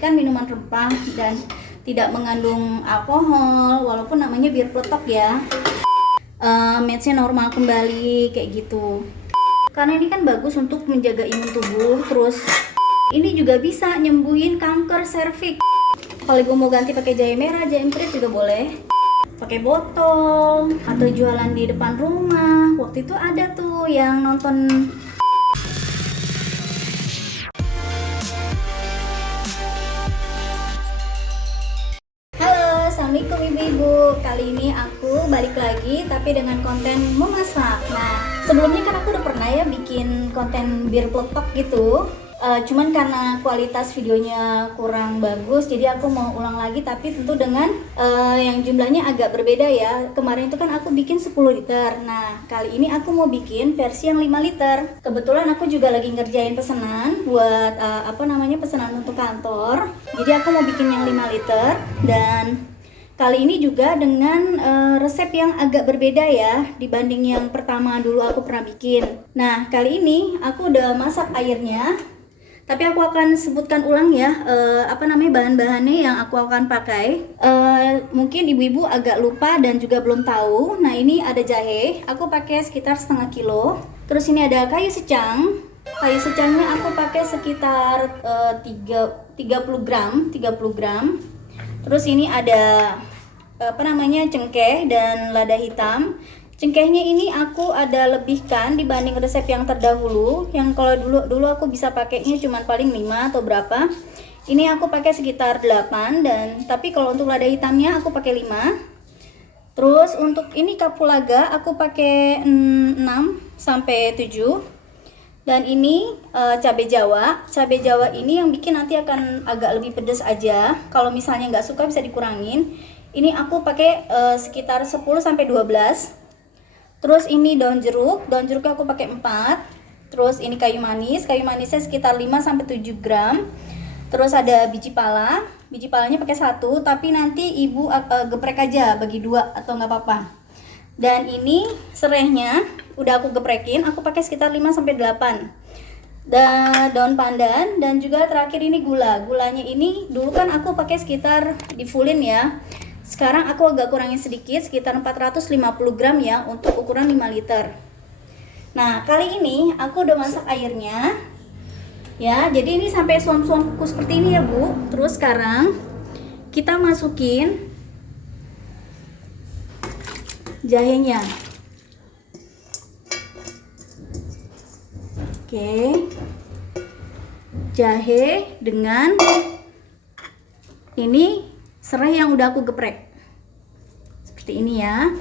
Kan minuman rempah dan tidak mengandung alkohol, walaupun namanya bir peletok ya. Matchnya normal kembali kayak gitu. Karena ini kan bagus untuk menjaga imun tubuh. Terus ini juga bisa nyembuhin kanker serviks. Kalau ibu mau ganti pakai jahe merah, jahe emprit juga boleh. Pakai botol atau jualan di depan rumah. Waktu itu ada tuh yang nonton. Halo, assalamualaikum ibu-ibu. Kali ini aku balik lagi tapi dengan konten memasak. Nah, sebelumnya kan aku udah pernah ya bikin konten bir peletok gitu. Cuman karena kualitas videonya kurang bagus, jadi aku mau ulang lagi tapi tentu dengan yang jumlahnya agak berbeda ya. Kemarin itu kan aku bikin 10 liter. Nah, kali ini aku mau bikin versi yang 5 liter. Kebetulan aku juga lagi ngerjain pesanan buat pesanan untuk kantor. Jadi aku mau bikin yang 5 liter dan kali ini juga dengan resep yang agak berbeda ya dibanding yang pertama dulu aku pernah bikin. Nah, kali ini aku udah masak airnya. Tapi aku akan sebutkan ulang ya bahan-bahannya yang aku akan pakai. Mungkin ibu-ibu agak lupa dan juga belum tahu. Nah, ini ada jahe, aku pakai sekitar setengah kilo. Terus ini ada kayu secang. Kayu secangnya aku pakai sekitar 30 gram. Terus ini ada cengkeh dan lada hitam. Cengkehnya ini aku ada lebihkan dibanding resep yang terdahulu. Yang kalau dulu aku bisa pakainya cuma paling 5 atau berapa. Ini aku pakai sekitar 8 tapi kalau untuk lada hitamnya aku pakai 5. Terus untuk ini kapulaga aku pakai 6 sampai 7. Dan ini cabai Jawa. Cabai Jawa ini yang bikin nanti akan agak lebih pedas aja. Kalau misalnya nggak suka bisa dikurangin. Ini aku pakai sekitar 10 sampai 12. Terus ini daun jeruknya aku pakai 4. Terus ini kayu manisnya sekitar 5 sampai 7 gram. Terus ada biji palanya pakai 1, tapi nanti ibu geprek aja bagi 2 atau nggak apa-apa. Dan ini serehnya udah aku geprekin, aku pakai sekitar 5 sampai 8. Dan daun pandan dan juga terakhir ini gulanya ini dulu kan aku pakai sekitar di fullin ya. Sekarang aku agak kurangin sedikit, sekitar 450 gram ya untuk ukuran 5 liter. Nah, kali ini aku udah masak airnya. Ya, jadi ini sampai suam-suam kuku seperti ini ya, Bu. Terus sekarang kita masukin jahenya. Oke. Jahe dengan ini serai yang udah aku geprek seperti ini ya.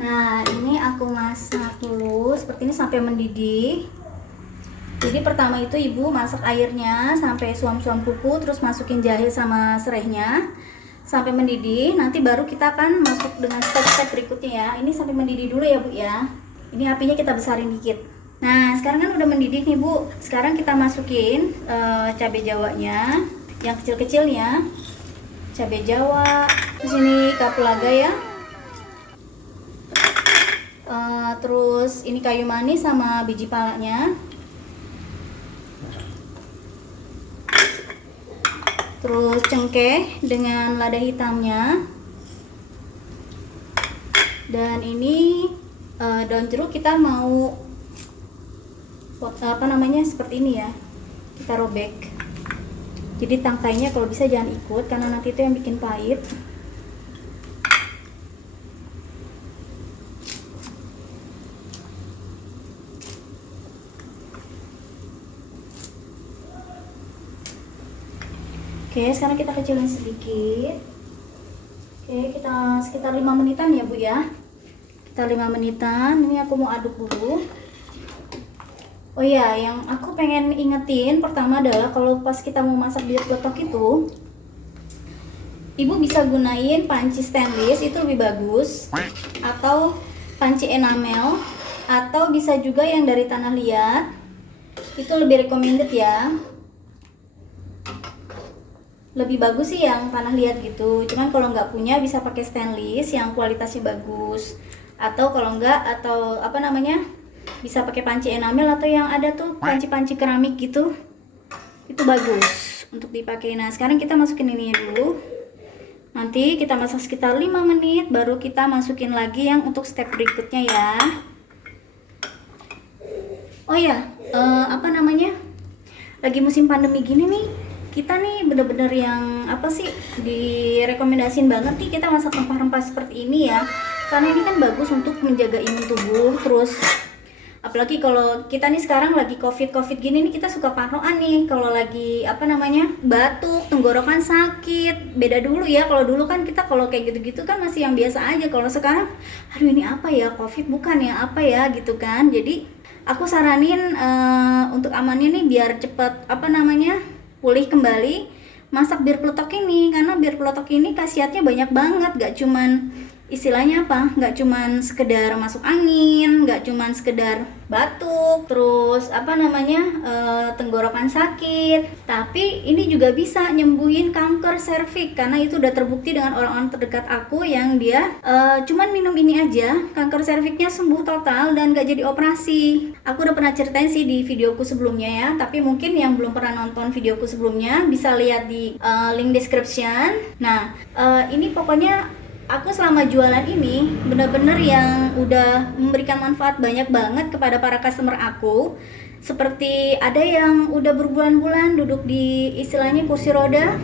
Nah, ini aku masak dulu seperti ini sampai mendidih. Jadi pertama itu ibu masak airnya sampai suam-suam kuku, terus masukin jahe sama serainya sampai mendidih. Nanti baru kita akan masuk dengan step-step berikutnya ya. Ini sampai mendidih dulu ya Bu ya. Ini apinya kita besarin dikit. Nah, sekarang kan udah mendidih nih Bu. Sekarang kita masukin cabai jawanya yang kecil-kecilnya. Cabai Jawa, terus ini kapulaga ya, terus ini kayu manis sama biji palanya, terus cengkeh dengan lada hitamnya, dan ini daun jeruk kita mau seperti ini ya, kita robek. Jadi tangkainya kalau bisa jangan ikut karena nanti itu yang bikin pahit. Oke, sekarang kita kecilin sedikit. Oke, kita sekitar 5 menitan ya Bu ya. Kita 5 menitan. Ini aku mau aduk dulu. Oh iya, yang aku pengen ingetin pertama adalah kalau pas kita mau masak bir peletok itu, ibu bisa gunain panci stainless, itu lebih bagus, atau panci enamel, atau bisa juga yang dari tanah liat, itu lebih recommended ya. Lebih bagus sih yang tanah liat gitu, cuman kalau nggak punya bisa pakai stainless yang kualitasnya bagus, atau kalau nggak bisa pakai panci enamel atau yang ada tuh panci-panci keramik gitu, itu bagus untuk dipakai. Nah sekarang kita masukin ini dulu, nanti kita masak sekitar 5 menit baru kita masukin lagi yang untuk step berikutnya ya. Oh ya, apa namanya, lagi musim pandemi gini nih, kita nih bener-bener yang apa sih, direkomendasiin banget nih kita masak rempah-rempah seperti ini ya, karena ini kan bagus untuk menjaga imun tubuh. Terus apalagi kalau kita nih sekarang lagi covid gini nih, kita suka parnoan nih kalau lagi apa namanya, batuk, tenggorokan sakit. Beda dulu ya, kalau dulu kan kita kalau kayak gitu-gitu kan masih yang biasa aja. Kalau sekarang, aduh ini apa ya, covid bukan ya, apa ya gitu kan. Jadi aku saranin untuk amannya nih biar cepet apa namanya, pulih kembali, masak bir peletok ini. Karena bir peletok ini khasiatnya banyak banget, gak cuman istilahnya apa, nggak cuman sekedar masuk angin, nggak cuman sekedar batuk, terus apa namanya, tenggorokan sakit, tapi ini juga bisa nyembuhin kanker serviks. Karena itu udah terbukti dengan orang-orang terdekat aku yang dia cuman minum ini aja, kanker serviksnya sembuh total dan nggak jadi operasi. Aku udah pernah ceritain sih di videoku sebelumnya ya, tapi mungkin yang belum pernah nonton videoku sebelumnya bisa lihat di link description. Nah ini pokoknya aku selama jualan ini bener-bener yang udah memberikan manfaat banyak banget kepada para customer aku. Seperti ada yang udah berbulan-bulan duduk di istilahnya kursi roda,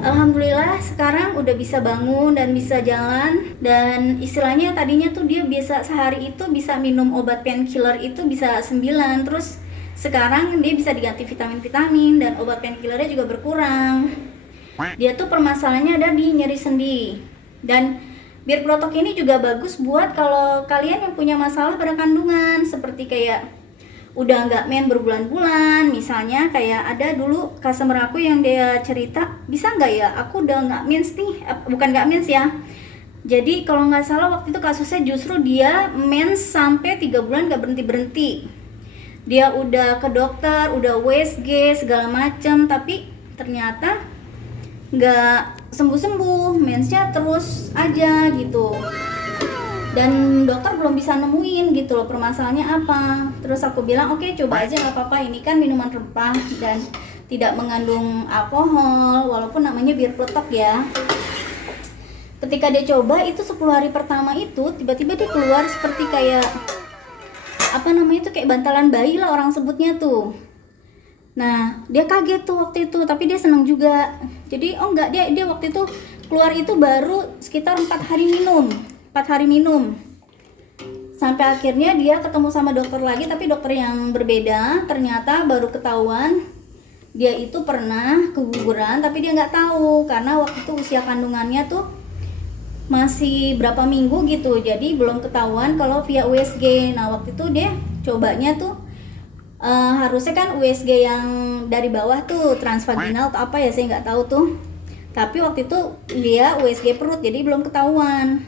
alhamdulillah sekarang udah bisa bangun dan bisa jalan. Dan istilahnya tadinya tuh dia biasa sehari itu bisa minum obat painkiller itu bisa 9, terus sekarang dia bisa diganti vitamin-vitamin dan obat painkillernya juga berkurang. Dia tuh permasalahannya ada di nyeri sendi. Dan bir peletok ini juga bagus buat kalau kalian yang punya masalah pada kandungan, seperti kayak udah nggak men berbulan-bulan. Misalnya kayak ada dulu customer aku yang dia cerita, bisa nggak ya aku udah nggak mens nih, bukan nggak mens ya, jadi kalau nggak salah waktu itu kasusnya justru dia mens sampai 3 bulan nggak berhenti. Dia udah ke dokter, udah USG segala macam, tapi ternyata nggak sembuh-sembuh, mensnya terus aja gitu. Dan dokter belum bisa nemuin gitu loh permasalahannya apa. Terus aku bilang oke, coba aja, nggak apa-apa, ini kan minuman rempah dan tidak mengandung alkohol, walaupun namanya bir peletok ya. Ketika dia coba itu 10 hari pertama itu tiba-tiba dia keluar seperti kayak apa namanya itu, kayak bantalan bayi lah orang sebutnya tuh. Nah dia kaget tuh waktu itu, tapi dia senang juga. Jadi dia waktu itu keluar itu baru sekitar 4 hari minum sampai akhirnya dia ketemu sama dokter lagi, tapi dokter yang berbeda. Ternyata baru ketahuan dia itu pernah keguguran, tapi dia nggak tahu karena waktu itu usia kandungannya tuh masih berapa minggu gitu, jadi belum ketahuan kalau via USG. Nah waktu itu dia cobanya tuh harusnya kan USG yang dari bawah tuh transvaginal atau apa ya, saya nggak tahu tuh, tapi waktu itu dia USG perut, jadi belum ketahuan.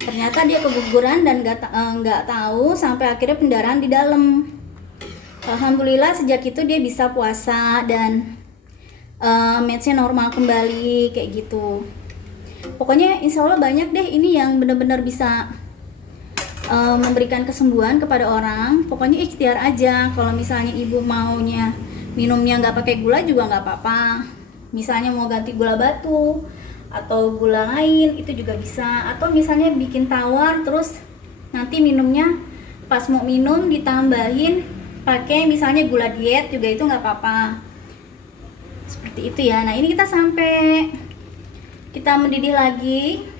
Ternyata dia keguguran dan nggak tahu sampai akhirnya pendarahan di dalam. Alhamdulillah sejak itu dia bisa puasa dan mensnya normal kembali kayak gitu. Pokoknya insya Allah banyak deh ini yang benar-benar bisa memberikan kesembuhan kepada orang. Pokoknya ikhtiar aja. Kalau misalnya ibu maunya minumnya nggak pakai gula juga nggak apa-apa. Misalnya mau ganti gula batu atau gula lain itu juga bisa. Atau misalnya bikin tawar terus nanti minumnya pas mau minum ditambahin pakai misalnya gula diet juga itu nggak apa-apa. Seperti itu ya. Nah ini kita mendidih lagi.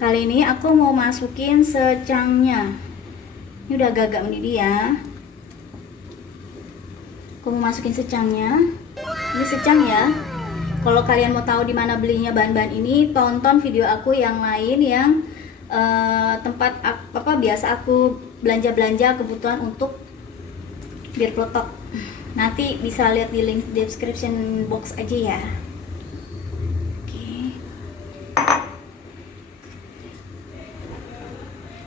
Kali ini aku mau masukin secangnya. Ini udah agak-agak mendidih ya. Aku mau masukin secangnya. Ini secang ya. Kalau kalian mau tahu di mana belinya bahan-bahan ini, tonton video aku yang lain yang tempat apa biasa aku belanja kebutuhan untuk bir peletok. Nanti bisa lihat di link description box aja ya.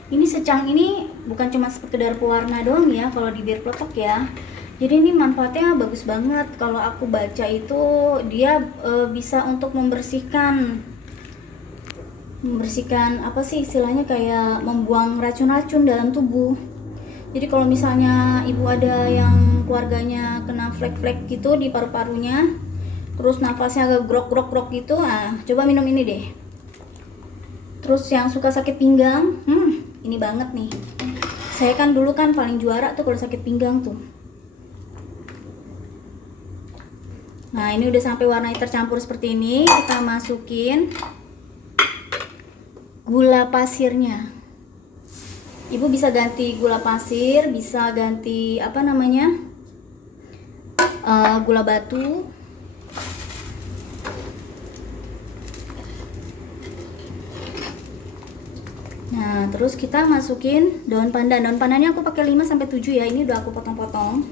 Ini secang ini bukan cuma sekedar pewarna doang ya kalau di bir peletok ya. Jadi ini manfaatnya bagus banget. Kalau aku baca itu dia bisa untuk membersihkan apa sih istilahnya, kayak membuang racun-racun dalam tubuh. Jadi kalau misalnya ibu ada yang keluarganya kena flek-flek gitu di paru-parunya, terus nafasnya agak grok gitu. Nah, coba minum ini deh. Terus yang suka sakit pinggang, ini banget nih. Saya kan dulu kan paling juara tuh kalau sakit pinggang tuh. Nah, ini udah sampai warna tercampur seperti ini. Kita masukin gula pasirnya. Ibu bisa ganti gula pasir, bisa ganti apa namanya, gula batu. Nah, terus kita masukin daun pandan. Daun pandannya aku pakai 5-7 ya. Ini udah aku potong-potong.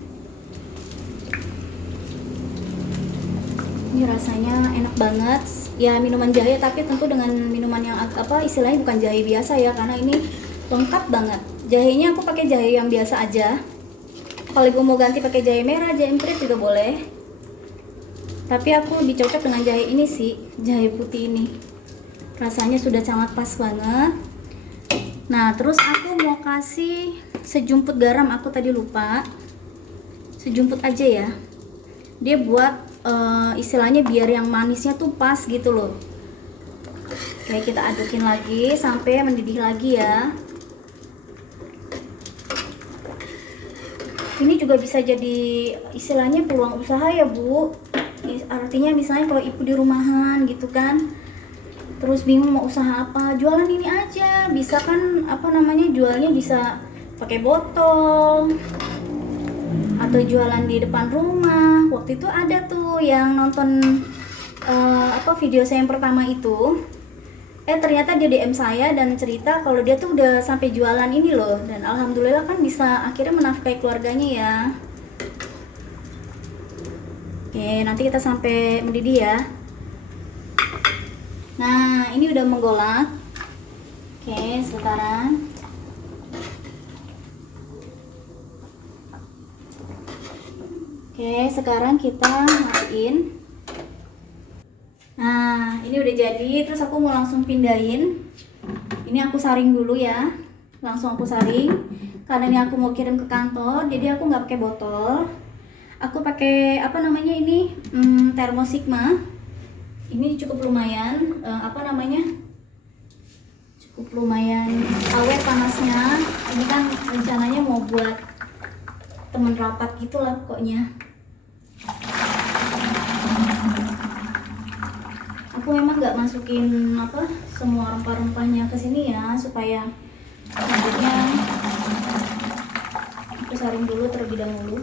Ini rasanya enak banget. Ya, minuman jahe tapi tentu dengan minuman yang apa istilahnya bukan jahe biasa ya, karena ini lengkap banget. Jahenya aku pakai jahe yang biasa aja. Kalau ibu mau ganti pakai jahe merah, jahe emprit juga boleh. Tapi aku lebih cocok dengan jahe ini sih, jahe putih ini. Rasanya sudah sangat pas banget. Nah, terus aku mau kasih sejumput garam, aku tadi lupa. Sejumput aja ya. Dia buat istilahnya biar yang manisnya tuh pas gitu loh. Oke, kita adukin lagi sampai mendidih lagi ya. Ini juga bisa jadi istilahnya peluang usaha ya Bu. Artinya misalnya kalau ibu di rumahan gitu kan, terus bingung mau usaha apa, jualan ini aja. Bisa kan apa namanya, jualnya bisa pakai botol atau jualan di depan rumah. Waktu itu ada tuh yang nonton video saya yang pertama itu, ternyata dia DM saya dan cerita kalau dia tuh udah sampai jualan ini loh, dan alhamdulillah kan bisa akhirnya menafkahi keluarganya ya. Oke, nanti kita sampai mendidih ya. Nah, ini udah menggolak. Oke, sekarang kita matiin. Nah, ini udah jadi. Terus aku mau langsung pindahin. Ini aku saring dulu ya. Langsung aku saring. Karena ini aku mau kirim ke kantor, jadi aku nggak pakai botol. Aku pakai apa namanya ini, Thermosigma. Ini cukup lumayan, cukup lumayan awet panasnya. Ini kan rencananya mau buat teman rapat gitulah pokoknya. Aku memang nggak masukin semua rempah-rempahnya ke sini ya, supaya selanjutnya aku saring dulu terlebih dahulu.